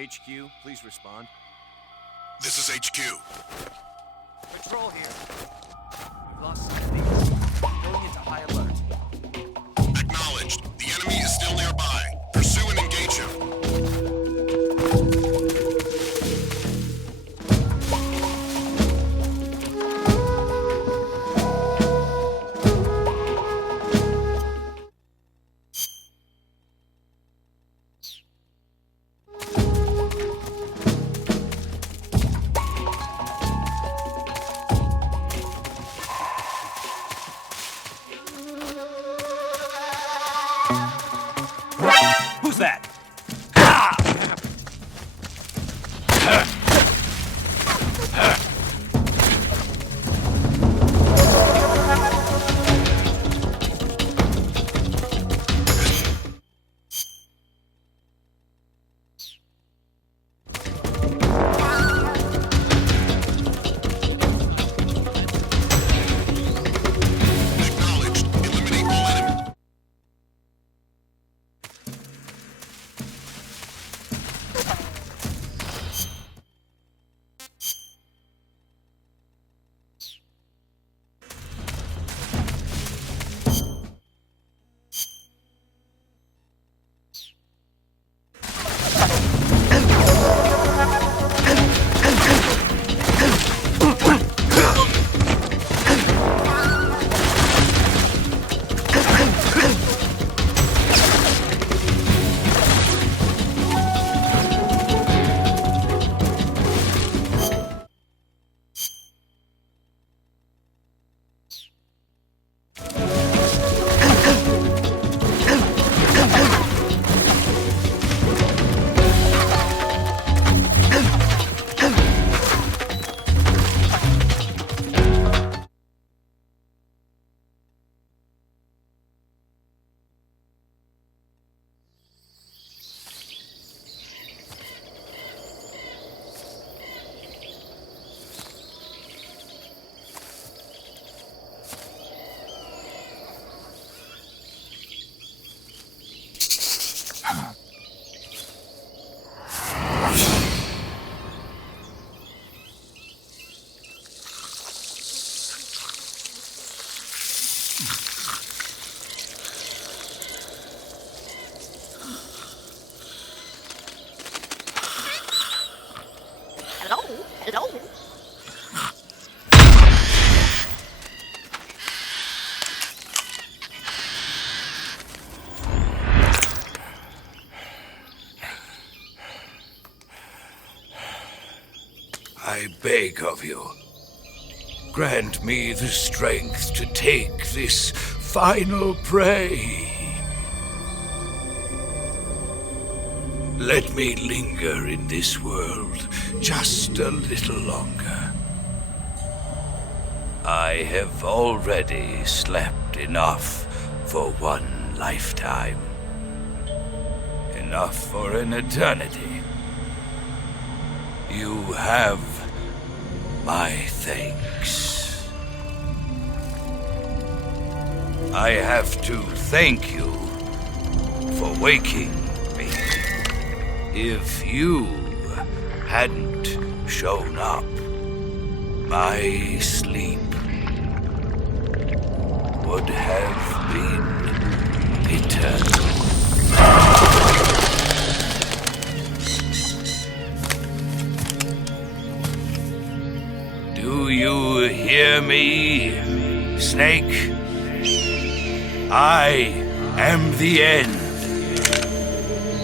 HQ, please respond. This is HQ. Patrol here. We've lost some of these. Going into high alert. Acknowledged. The enemy is still nearby. Pursue and engage him. Who's that? Acknowledged. Eliminate all enemy. Hello? I beg of you, grant me the strength to take this final prey. Let me linger in this world just a little longer. I have already slept enough for one lifetime. Enough for an eternity. You have my thanks. I have to thank you for waking me. If you hadn't shown up, my sleep would have been eternal. Do you hear me, Snake? I am the end.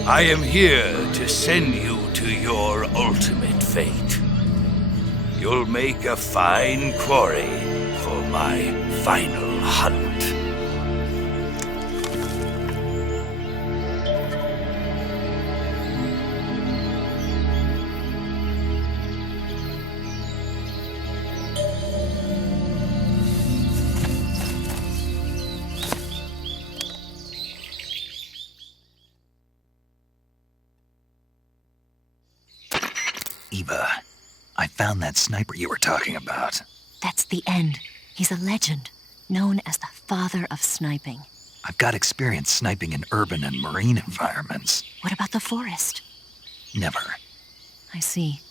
I am here to send you to your ultimate fate. You'll make a fine quarry for my final hunt. Eva, I found that sniper you were talking about. That's the end. He's a legend, known as the father of sniping. I've got experience sniping in urban and marine environments. What about the forest? Never. I see.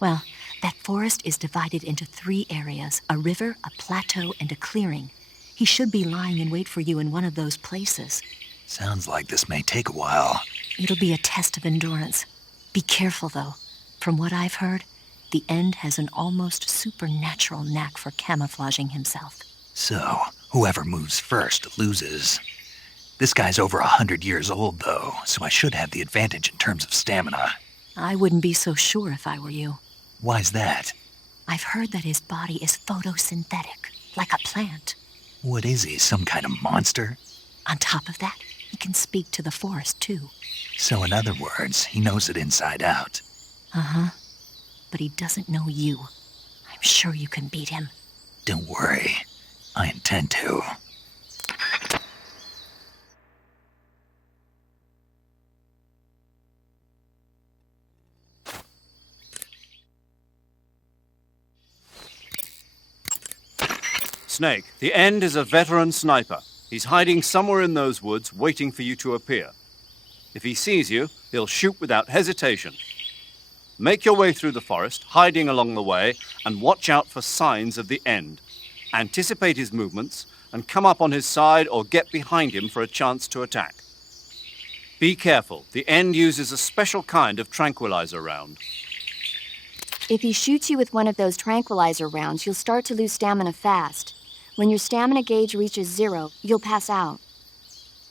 Well, that forest is divided into 3 areas, a river, a plateau, and a clearing. He should be lying in wait for you in one of those places. Sounds like this may take a while. It'll be a test of endurance. Be careful, though. From what I've heard, the End has an almost supernatural knack for camouflaging himself. So, whoever moves first loses. This guy's over 100 years old, though, so I should have the advantage in terms of stamina. I wouldn't be so sure if I were you. Why's that? I've heard that his body is photosynthetic, like a plant. What is he, some kind of monster? On top of that, he can speak to the forest, too. So in other words, he knows it inside out. Uh-huh. But he doesn't know you. I'm sure you can beat him. Don't worry. I intend to. Snake, the End is a veteran sniper. He's hiding somewhere in those woods, waiting for you to appear. If he sees you, he'll shoot without hesitation. Make your way through the forest, hiding along the way, and watch out for signs of the End. Anticipate his movements, and come up on his side or get behind him for a chance to attack. Be careful. The End uses a special kind of tranquilizer round. If he shoots you with one of those tranquilizer rounds, you'll start to lose stamina fast. When your stamina gauge reaches 0, you'll pass out.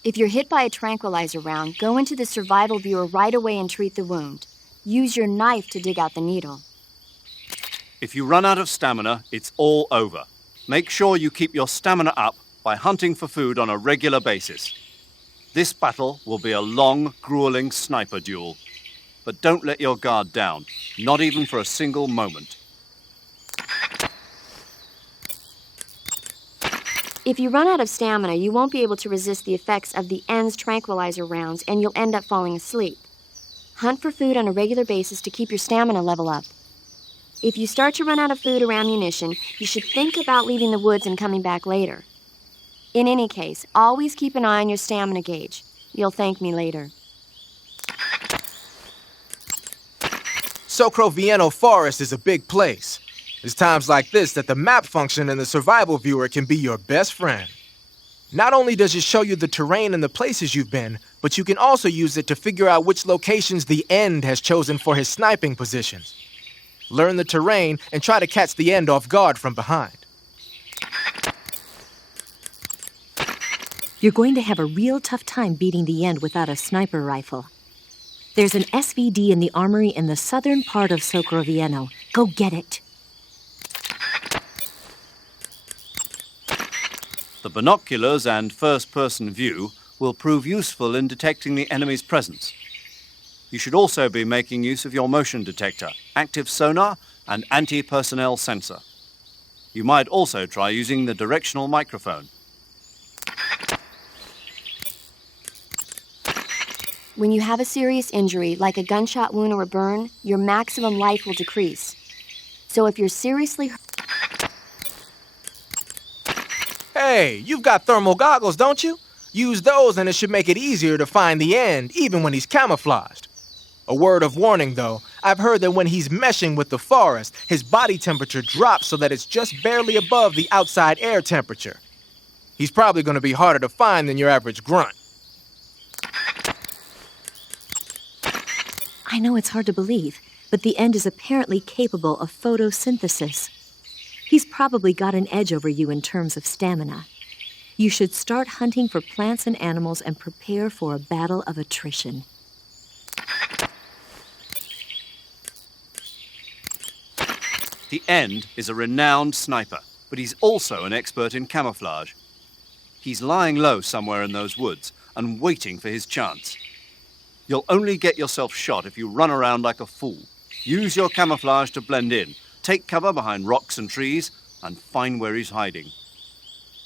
If you're hit by a tranquilizer round, go into the survival viewer right away and treat the wound. Use your knife to dig out the needle. If you run out of stamina, it's all over. Make sure you keep your stamina up by hunting for food on a regular basis. This battle will be a long, grueling sniper duel. But don't let your guard down, not even for a single moment. If you run out of stamina, you won't be able to resist the effects of the End's tranquilizer rounds, and you'll end up falling asleep. Hunt for food on a regular basis to keep your stamina level up. If you start to run out of food or ammunition, you should think about leaving the woods and coming back later. In any case, always keep an eye on your stamina gauge. You'll thank me later. Socrovieno Forest is a big place. It's times like this that the map function in the survival viewer can be your best friend. Not only does it show you the terrain and the places you've been, but you can also use it to figure out which locations the End has chosen for his sniping positions. Learn the terrain and try to catch the End off guard from behind. You're going to have a real tough time beating the End without a sniper rifle. There's an SVD in the armory in the southern part of Socrovieno. Go get it. The binoculars and first-person view will prove useful in detecting the enemy's presence. You should also be making use of your motion detector, active sonar, and anti-personnel sensor. You might also try using the directional microphone. When you have a serious injury, like a gunshot wound or a burn, your maximum life will decrease. So if you're seriously hurt... Hey, you've got thermal goggles, don't you? Use those and it should make it easier to find the End, even when he's camouflaged. A word of warning, though. I've heard that when he's meshing with the forest, his body temperature drops so that it's just barely above the outside air temperature. He's probably going to be harder to find than your average grunt. I know it's hard to believe, but the End is apparently capable of photosynthesis. He's probably got an edge over you in terms of stamina. You should start hunting for plants and animals and prepare for a battle of attrition. The End is a renowned sniper, but he's also an expert in camouflage. He's lying low somewhere in those woods and waiting for his chance. You'll only get yourself shot if you run around like a fool. Use your camouflage to blend in. Take cover behind rocks and trees and find where he's hiding.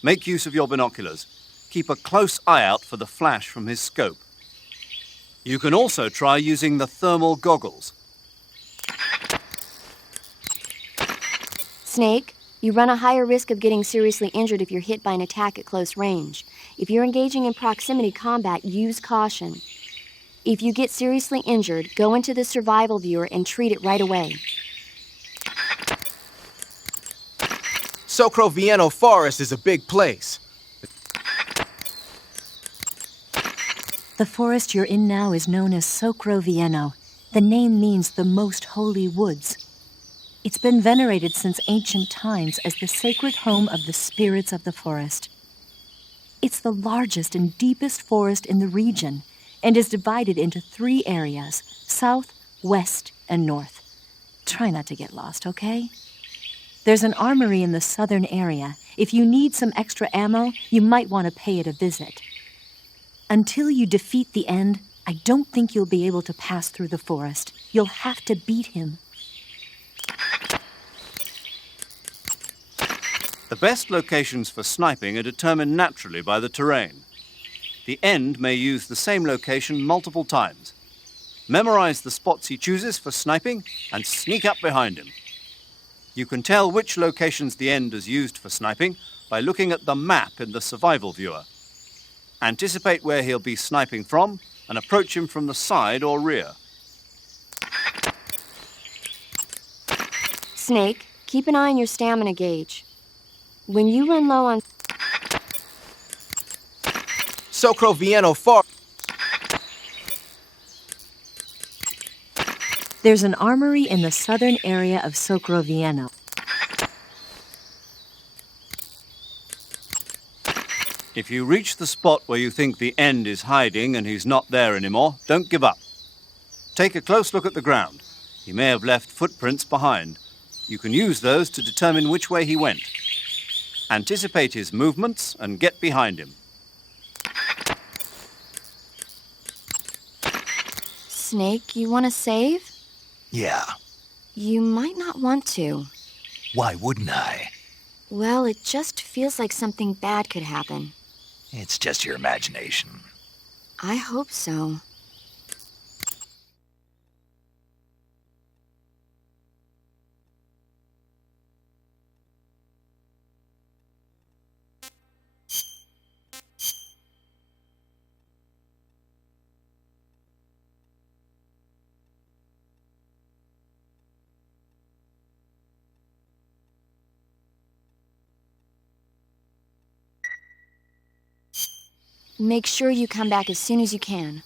Make use of your binoculars. Keep a close eye out for the flash from his scope. You can also try using the thermal goggles. Snake, you run a higher risk of getting seriously injured if you're hit by an attack at close range. If you're engaging in proximity combat, use caution. If you get seriously injured, go into the survival viewer and treat it right away. Socrovieno Forest is a big place. The forest you're in now is known as Socrovieno. The name means the most holy woods. It's been venerated since ancient times as the sacred home of the spirits of the forest. It's the largest and deepest forest in the region and is divided into 3 areas: south, west, and north. Try not to get lost, okay? There's an armory in the southern area. If you need some extra ammo, you might want to pay it a visit. Until you defeat the End, I don't think you'll be able to pass through the forest. You'll have to beat him. The best locations for sniping are determined naturally by the terrain. The End may use the same location multiple times. Memorize the spots he chooses for sniping and sneak up behind him. You can tell which locations the End has used for sniping by looking at the map in the survival viewer. Anticipate where he'll be sniping from and approach him from the side or rear. Snake, keep an eye on your stamina gauge. When you run low on... Socrovieno Forest. There's an armory in the southern area of Socrovieno. If you reach the spot where you think the End is hiding and he's not there anymore, don't give up. Take a close look at the ground. He may have left footprints behind. You can use those to determine which way he went. Anticipate his movements and get behind him. Snake, you want to save? Yeah, You might not want to. why wouldn't I? Well, it just feels like something bad could happen. It's just your imagination. I hope so. Make sure you come back as soon as you can.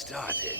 started.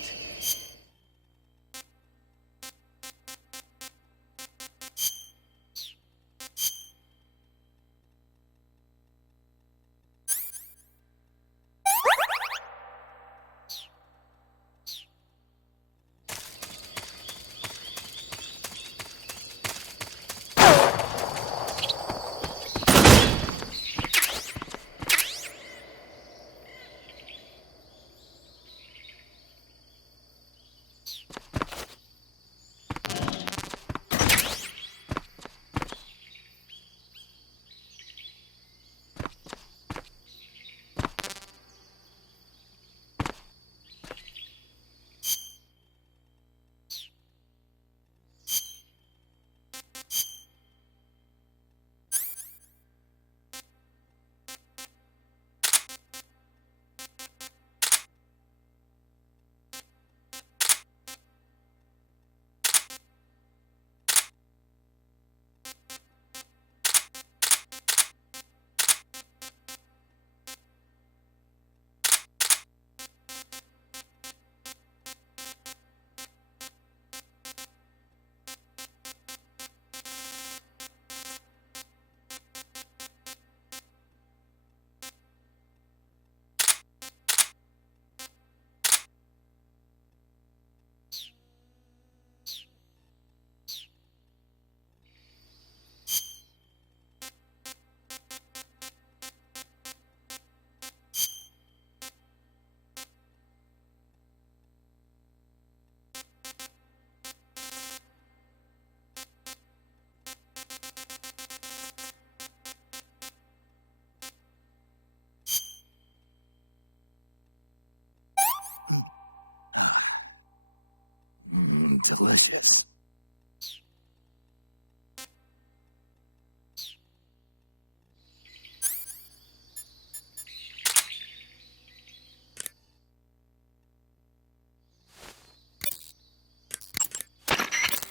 Delicious.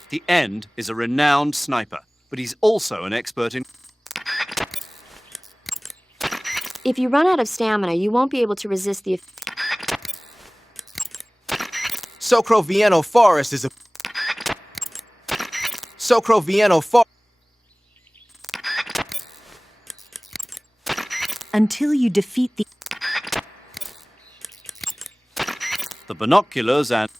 The End is a renowned sniper, but he's also an expert in... If you run out of stamina, you won't be able to resist the... Socrovieno Forest is a... Socrovieno Forest... Until you defeat the... The binoculars and...